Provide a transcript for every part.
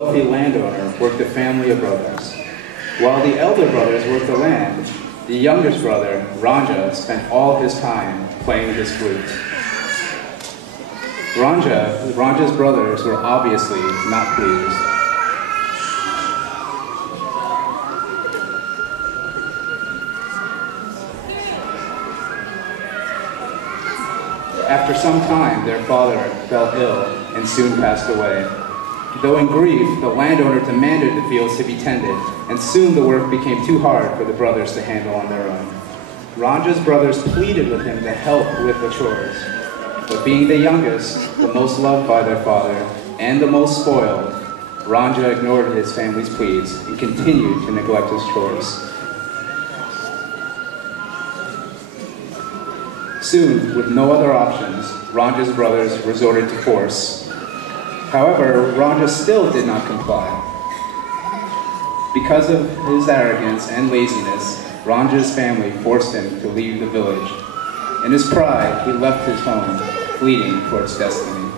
wealthy landowner worked a family of brothers. While the elder brothers worked the land, the youngest brother, Ranjha, spent all his time playing his flute. Ranjha's brothers were obviously not pleased. After some time, their father fell ill and soon passed away. Though in grief, the landowner demanded the fields to be tended, and soon the work became too hard for the brothers to handle on their own. Ranjha's brothers pleaded with him to help with the chores, but being the youngest, the most loved by their father, and the most spoiled, Ranjha ignored his family's pleas and continued to neglect his chores. Soon, with no other options, Ranjha's brothers resorted to force. However, Ranjha still did not comply. Because of his arrogance and laziness, Ranjha's family forced him to leave the village. In his pride, he left his home, fleeing towards destiny.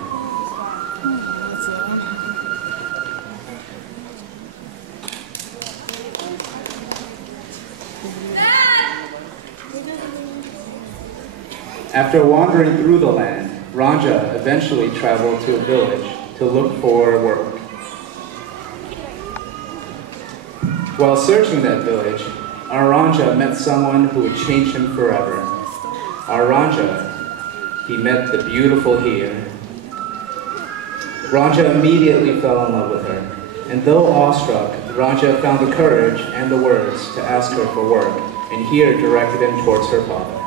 After wandering through the land, Ranjha eventually traveled to a village to look for work. While searching that village, Ranjha met someone who would change him forever. Ranjha, he met the beautiful Heer. Ranjha immediately fell in love with her, and though awestruck, Ranjha found the courage and the words to ask her for work, and Heer directed him towards her father.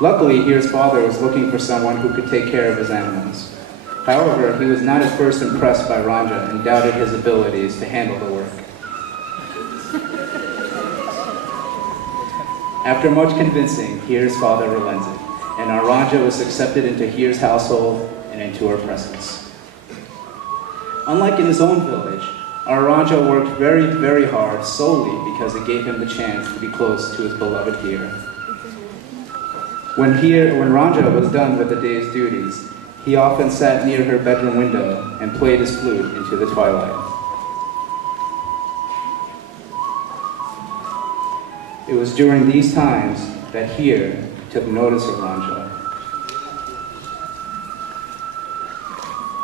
Luckily, Heer's father was looking for someone who could take care of his animals. However, he was not at first impressed by Ranjha and doubted his abilities to handle the work. After much convincing, Heer's father relented, and Ranjha was accepted into Heer's household and into her presence. Unlike in his own village, Ranjha worked very, very hard solely because it gave him the chance to be close to his beloved Heer. When Ranjha was done with the day's duties, he often sat near her bedroom window and played his flute into the twilight. It was during these times that Heer took notice of Ranjha,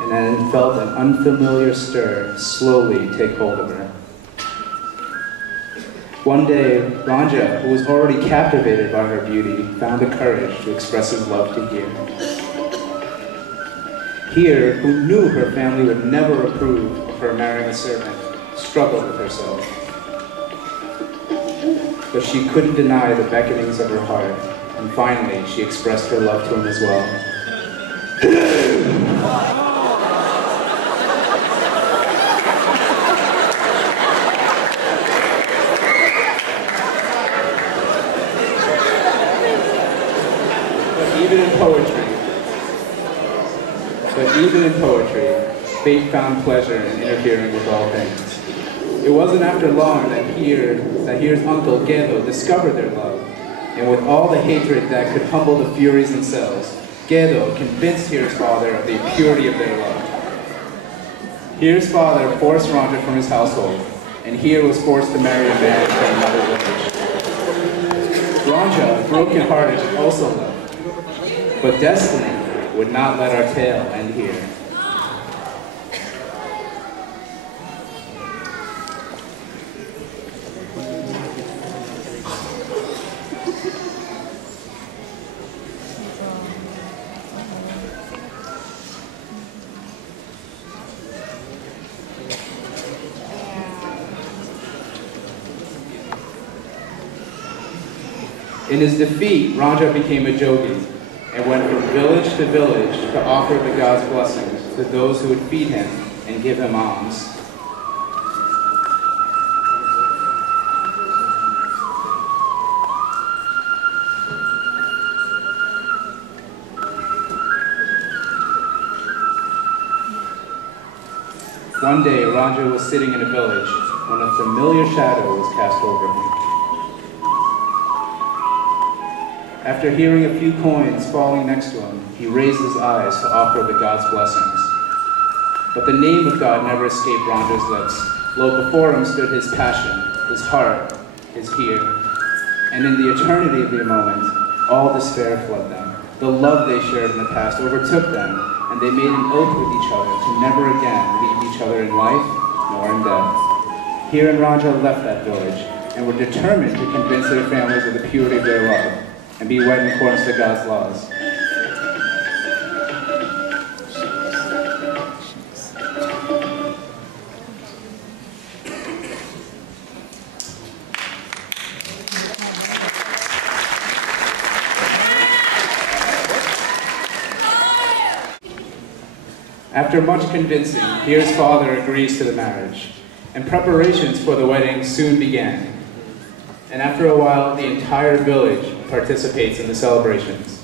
and then felt an unfamiliar stir slowly take hold of her. One day, Ranjha, who was already captivated by her beauty, found the courage to express his love to Heer. Heer, who knew her family would never approve of her marrying a servant, struggled with herself. But she couldn't deny the beckonings of her heart, and finally she expressed her love to him as well. But even in poetry, fate found pleasure in interfering with all things. It wasn't after long that Heer's uncle Gedo discovered their love, and with all the hatred that could humble the Furies themselves, Gedo convinced Heer's father of the purity of their love. Heer's father forced Ranjha from his household, and Heer was forced to marry a man from another village. Ranjha, broken-hearted, also left, but destiny would not let our tale end here. In his defeat, Ranjha became a jogi, and went from village to village to offer the god's blessings to those who would feed him and give him alms. One day, Ranjha was sitting in a village when a familiar shadow was cast over him. After hearing a few coins falling next to him, he raised his eyes to offer the God's blessings. But the name of God never escaped Ranjha's lips. Lo, before him stood his passion, his heart, his Heer. And in the eternity of the moment, all despair fled them. The love they shared in the past overtook them, and they made an oath with each other to never again leave each other in life nor in death. Heer and Ranjha left that village and were determined to convince their families of the purity of their love and be wed in accordance to God's laws. After much convincing, Heer's father agrees to the marriage, and preparations for the wedding soon began. And after a while, the entire village participates in the celebrations.